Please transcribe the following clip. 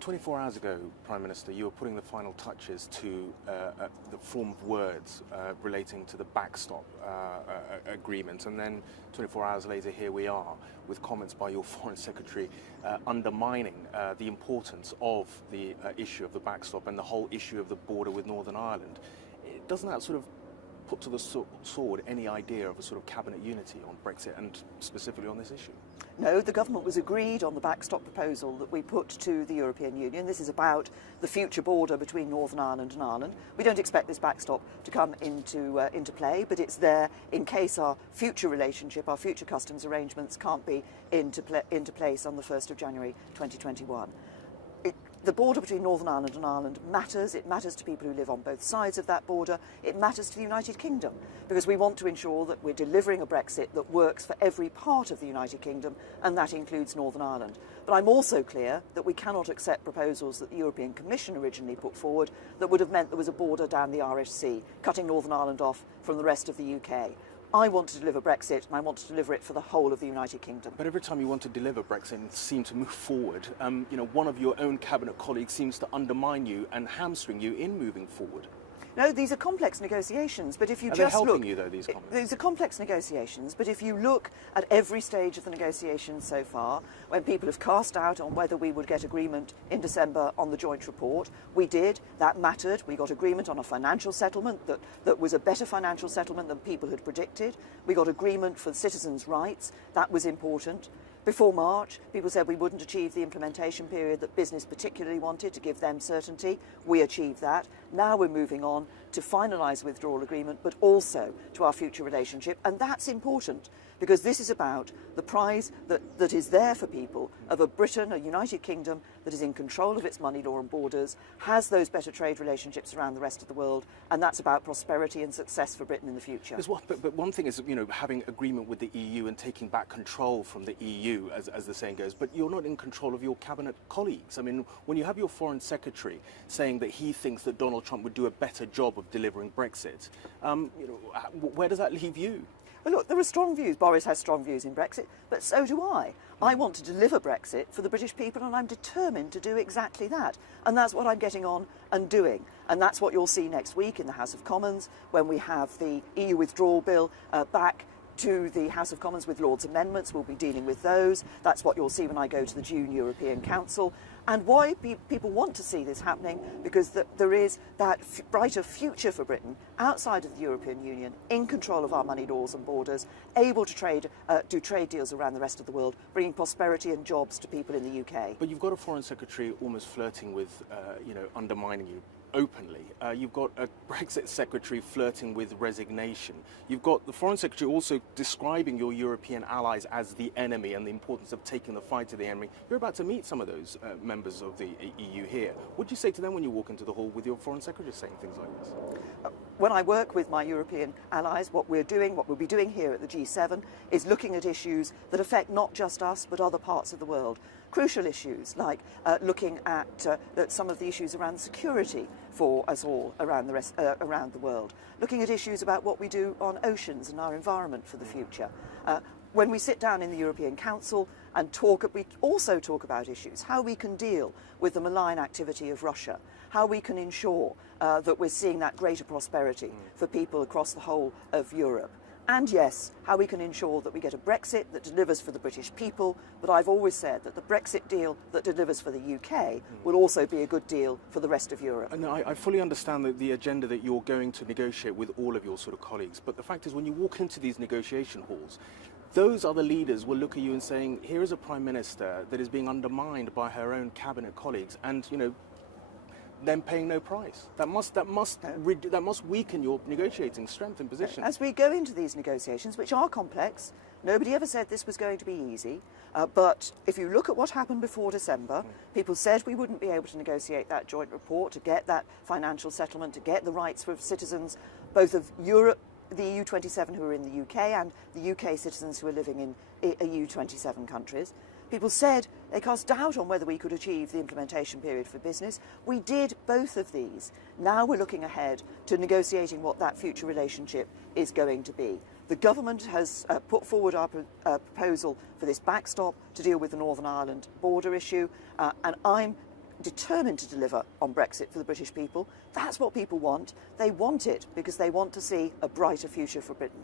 24 hours ago, Prime Minister, you were putting the final touches to the form of words relating to the backstop agreement. And then 24 hours later, here we are with comments by your Foreign Secretary undermining the importance of the issue of the backstop and the whole issue of the border with Northern Ireland. Doesn't that sort of put to the sword any idea of a sort of cabinet unity on Brexit and specifically on this issue? No, the government was agreed on the backstop proposal that we put to the European Union. This is about the future border between Northern Ireland and Ireland. We don't expect this backstop to come into play, but it's there in case our future relationship, our future customs arrangements can't be into place on the 1st of January 2021. The border between Northern Ireland and Ireland matters. It matters to people who live on both sides of that border. It matters to the United Kingdom because we want to ensure that we're delivering a Brexit that works for every part of the United Kingdom, and that includes Northern Ireland. But I'm also clear that we cannot accept proposals that the European Commission originally put forward that would have meant there was a border down the Irish Sea, cutting Northern Ireland off from the rest of the UK. I want to deliver Brexit, and I want to deliver it for the whole of the United Kingdom. But every time you want to deliver Brexit and seem to move forward, one of your own cabinet colleagues seems to undermine you and hamstring you in moving forward. No, these are complex negotiations, but if you Are just they helping look, you though, these comments? These are complex negotiations, but if you look at every stage of the negotiations so far, when people have cast doubt on whether we would get agreement in December on the joint report, we did. That mattered. We got agreement on a financial settlement that was a better financial settlement than people had predicted. We got agreement for citizens' rights. That was important. Before March, people said we wouldn't achieve the implementation period that business particularly wanted to give them certainty. We achieved that. Now we're moving on to finalise the withdrawal agreement, but also to our future relationship. And that's important because this is about the prize that is there for people of a Britain, a United Kingdom that is in control of its money law and borders, has those better trade relationships around the rest of the world, and that's about prosperity and success for Britain in the future. But one thing is, having agreement with the EU and taking back control from the EU, as the saying goes, but you're not in control of your cabinet colleagues. I mean, when you have your Foreign Secretary saying that he thinks that Donald Trump would do a better job of delivering Brexit, where does that leave you? Well, look, there are strong views. Boris has strong views in Brexit, but so do I. I want to deliver Brexit for the British people, and I'm determined to do exactly that. And that's what I'm getting on and doing. And that's what you'll see next week in the House of Commons when we have the EU withdrawal bill back to the House of Commons with Lord's amendments. We'll be dealing with those. That's what you'll see when I go to the June European Council. And why people want to see this happening, because there is that brighter future for Britain outside of the European Union, in control of our money laws and borders, able to do trade deals around the rest of the world, bringing prosperity and jobs to people in the UK. But you've got a Foreign Secretary almost flirting with, undermining you openly. You've got a Brexit Secretary flirting with resignation. You've got the Foreign Secretary also describing your European allies as the enemy and the importance of taking the fight to the enemy. You're about to meet some of those members of the EU here. What do you say to them when you walk into the hall with your Foreign Secretary saying things like this? When I work with my European allies, what we'll be doing here at the G7 is looking at issues that affect not just us but other parts of the world. Crucial issues like looking at some of the issues around security for us all around the world. Looking at issues about what we do on oceans and our environment for the future. When we sit down in the European Council and we also talk about issues, how we can deal with the malign activity of Russia, how we can ensure that we're seeing that greater prosperity for people across the whole of Europe. And yes, how we can ensure that we get a Brexit that delivers for the British people, but I've always said that the Brexit deal that delivers for the UK will also be a good deal for the rest of Europe. And I fully understand the agenda that you're going to negotiate with all of your sort of colleagues, but the fact is when you walk into these negotiation halls, those other leaders will look at you and saying, here is a Prime Minister that is being undermined by her own cabinet colleagues and, them paying no price. That must weaken your negotiating strength and position. As we go into these negotiations, which are complex, nobody ever said this was going to be easy, but if you look at what happened before December, people said we wouldn't be able to negotiate that joint report, to get that financial settlement, to get the rights for citizens, both of Europe, the EU27 who are in the UK, and the UK citizens who are living in EU27 countries. People said they cast doubt on whether we could achieve the implementation period for business. We did both of these. Now we're looking ahead to negotiating what that future relationship is going to be. The government has put forward our proposal for this backstop to deal with the Northern Ireland border issue, and I'm determined to deliver on Brexit for the British people. That's what people want. They want it because they want to see a brighter future for Britain.